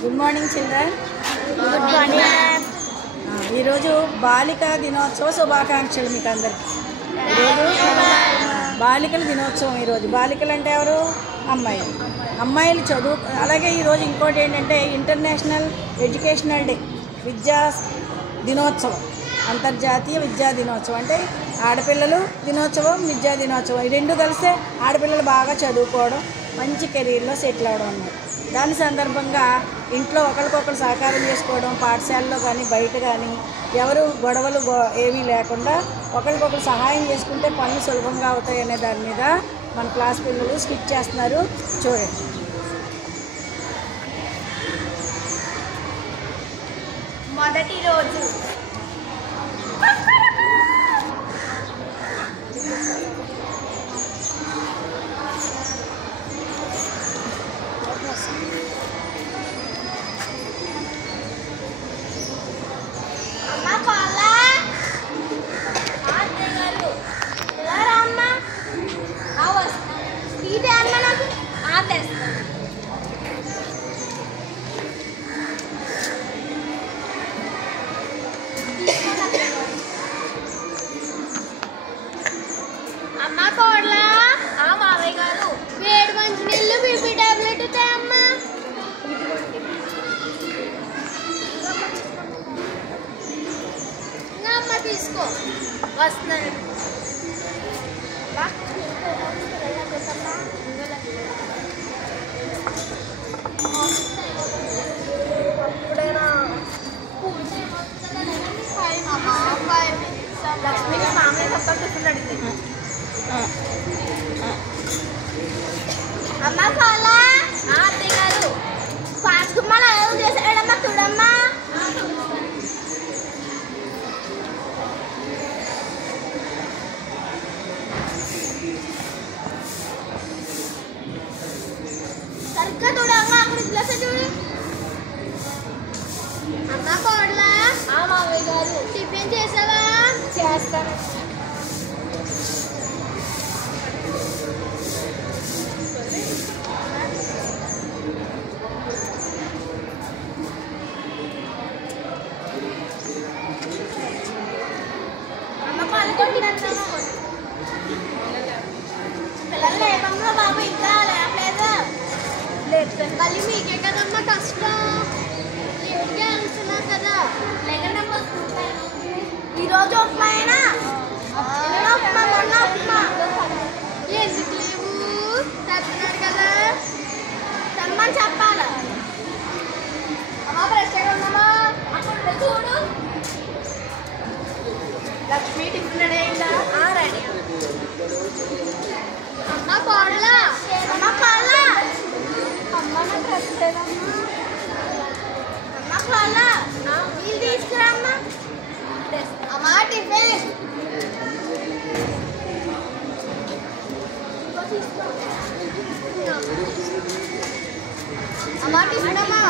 Good morning children. Good morning. ఈరోజు బాలికా దినోత్సవ శుభాకాంక్షలు మీకు అందరికి. ఈరోజు బాలికల దినోత్సవం. ఈరోజు బాలికలు అంటే ఎవరు? అమ్మాయిలు. అమ్మాయిలు చదువు. అలాగే ఈరోజు ఇంకోటి ఏంటంటే ఇంటర్నేషనల్ ఎడ్యుకేషనల్ డే, విద్యా దినోత్సవం, అంతర్జాతీయ విద్యా దినోత్సవం. అంటే ఆడపిల్లలు దినోత్సవం, విద్యా దినోత్సవం, ఈ రెండు కలిస్తే ఆడపిల్లలు బాగా చదువుకోవడం, మంచి కెరీర్లో సెటిల్ అవ్వడం అన్నమాట. దాని సందర్భంగా ఇంట్లో ఒకరికొకరు సహకారం చేసుకోవడం, పాఠశాలలో కానీ బయట కానీ ఎవరు గొడవలు ఏమీ లేకుండా ఒకరికొకరు సహాయం చేసుకుంటే పనులు సులభంగా అవుతాయి అనే దాని మీద మన క్లాస్ పిల్లలు స్కిట్ చేస్తున్నారు, చూడండి. మొదటి రోజు అమ్మ కోడలా మావయ్య గారు వేడి మంచి నీళ్ళు బీపీ టాబ్లెట్ అమ్మా. ఇంకా అమ్మ తీసుకో, వస్తున్నాను. లక్ష్మి మామయ్య సత్తాలు చూస్తున్నాడు. అమ్మ కాలా అత్తయ్య గారు పాసుకుమ్మా చేసాడమ్మా, చూడమ్మా. సరిగ్గా చూడమ్మా, అక్కడ ఇట్లా చూడు. అమ్మ కోడలా మావయ్య గారు టిఫిన్ చేసావా? చేస్తాను. పిల్లలు లేపమ్మా బాబు, ఇంకా లేపలేదు. మళ్ళీ మీకే కదమ్మా కష్టం, లేట్గా వెళ్తున్నారు కదా. లేకనమ్మా ఈరోజు ఉప్మా అయినా ఉప్మా, మొన్న ఉప్మా ఎందుకు లేవు తెస్తున్నారు కదా, తెమ్మని చెప్పాలి. అమ్మా ఫ్రెష్గా ఉన్నామా, అక్కడ చూడు. లక్ష్మి టిఫిన్ రెడీ అయిందా? రెడీ. అమ్మ కోడలా అమ్మ కోడలా అమ్మ నాకు డ్రెస్ లేదమ్మా. అమ్మ కోడలా నీళ్ళు తీసుకురామ్మా. అమ్మా టిఫిన్ అమ్మా టిఫిన్ అమ్మా.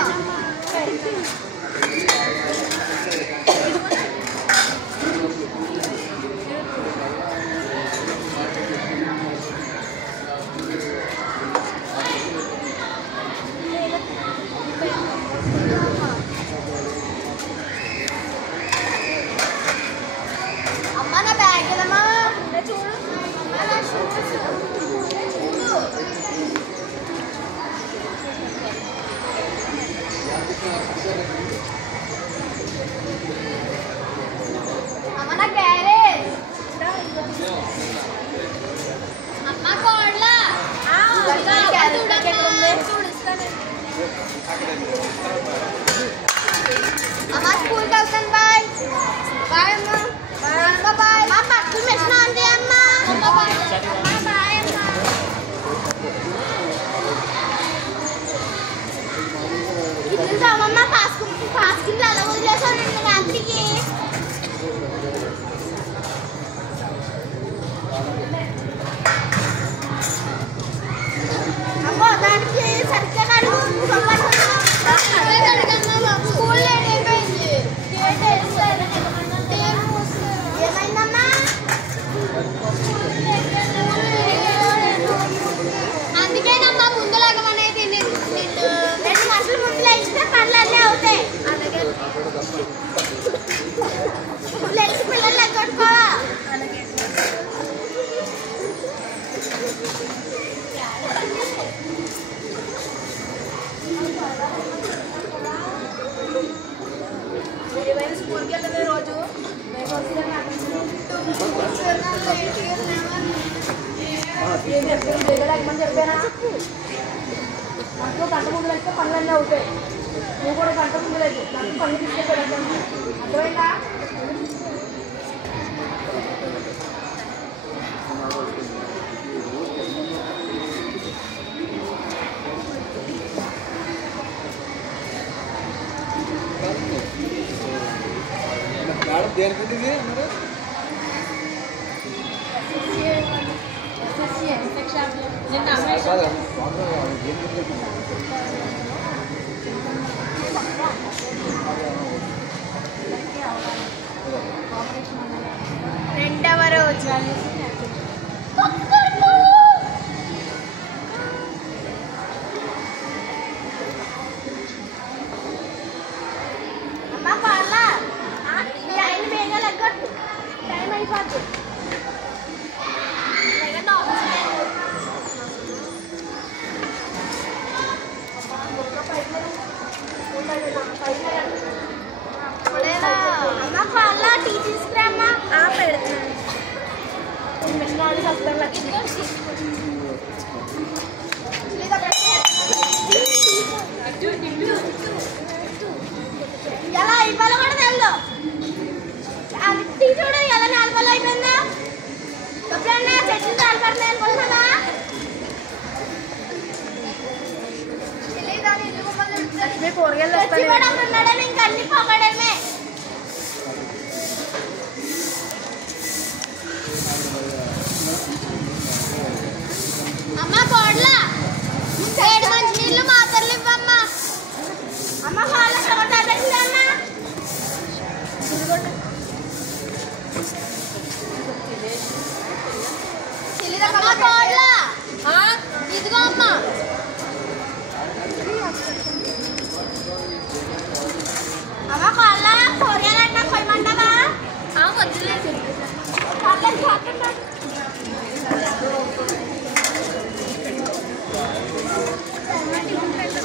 అమ్మ నా బ్యాగ్ కదమ్మా, చూడు. అమ్మ నా క్యారేజ్. అమ్మ కోడలా చూడిస్తాను. అమ్మ స్కూల్కి వెళ్తాను. బాయ్ బాయ్ అమ్మ. అమ్మ బాయ్. మా పక్కన మెషిన్ ఆన్ చేయమ్మా. బాయ్ అమ్మ. ఇది రామమ్మ పాస్కిన్ అలా వదిలేసాను రాత్రికి. అమ్మ దానికి సరిగ్గా కడుగు. స్కూల్ అయిపోయింది. ఏమైందమ్మా? ఏం చెప్పాను చేయలేకమని చెప్పానా చెప్పు దాంట్లో గంట ముందు అయితే పనులన్నీ అవుతాయి నువ్వు కూడా గంట ముందు లేదు దాంట్లో పనులు తీసుకెళ్ళాడు అర్థమైందా మేడం దేనికంటే ఇది రెండవ రోజు అమ్మ పాల టైం వేగా లెగ్గొట్టు టైం అయిపోద్దు అమ్మ పాల టీ తీసుకురామ్మా పెడుతున్నాను ఎలా అయిపోయి కూడా తెలు టీ చూడు ఎలా 4 పళ్ళు అయిపోయిందా ఎప్పుడన్నా చెట్లు కాలిపడుతున్నాయి అనుకుంటున్నా ఉన్నాడని ఇంక అన్ని పొగడమే అమ్మ కోడ్లా 7 మంచి నీళ్ళు మాత్రలు ఇవ్వమ్మా అమ్మ వాళ్ళ అమ్మా కోడ్లా ఇదిగో అమ్మా అమ్మ కోళ్ళ కూరగాయలంటే కొయ్యమంటావా వద్దులేదు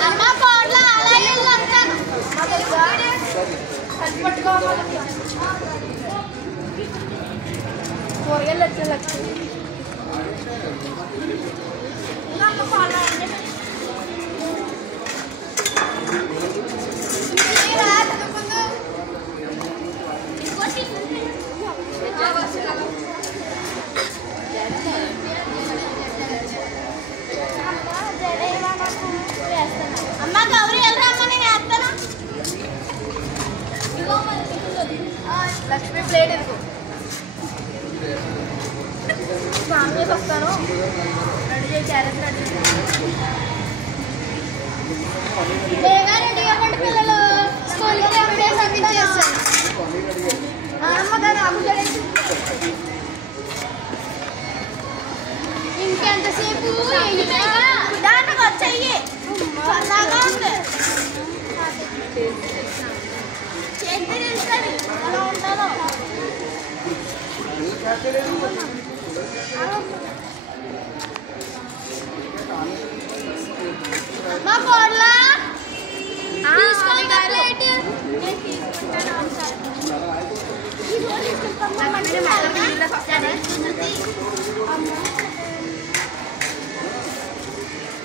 అమ్మ కోడ్ల అలా ఇల్లు అంటాను కూరగాయలు వచ్చే అమ్మ గౌరీ వెళ్ళరా అమ్మ నేను వేస్తాను లక్ష్మి ప్లేట్ ఇరుకు స్వామి వస్తాను రెడీ చేసి క్యారెట్ రెడీ బేగా రెడీ అవ్వండి పిల్లలు స్కూల్కి పంపించేస్తాను ఇంకెంతసేపు దానికి వచ్చాయి చల్లగా ఉంది చేతి నిలుస్తుంది ఎలా ఉంటానో మా కోడ్లా తీసుకోండి ప్లేట్ నేను తీసుకుంటాను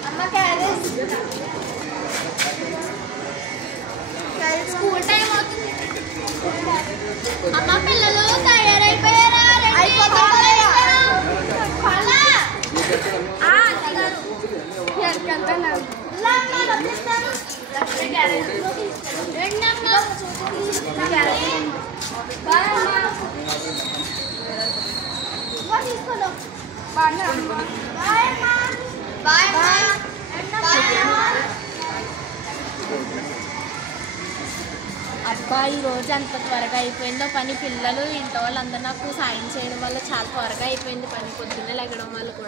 అమ్మ క్యారెట్ స్కూల్ టైం అవుతుంది అమ్మ పిల్లలు తయారైపోయారా అబ్బా ఈ రోజు అంత త్వరగా అయిపోయిందో పని పిల్లలు ఇంట్లో వాళ్ళందరూ నాకు సాయం చేయడం వల్ల చాలా త్వరగా అయిపోయింది పని పొద్దున్నే లెగడం వల్ల కూడా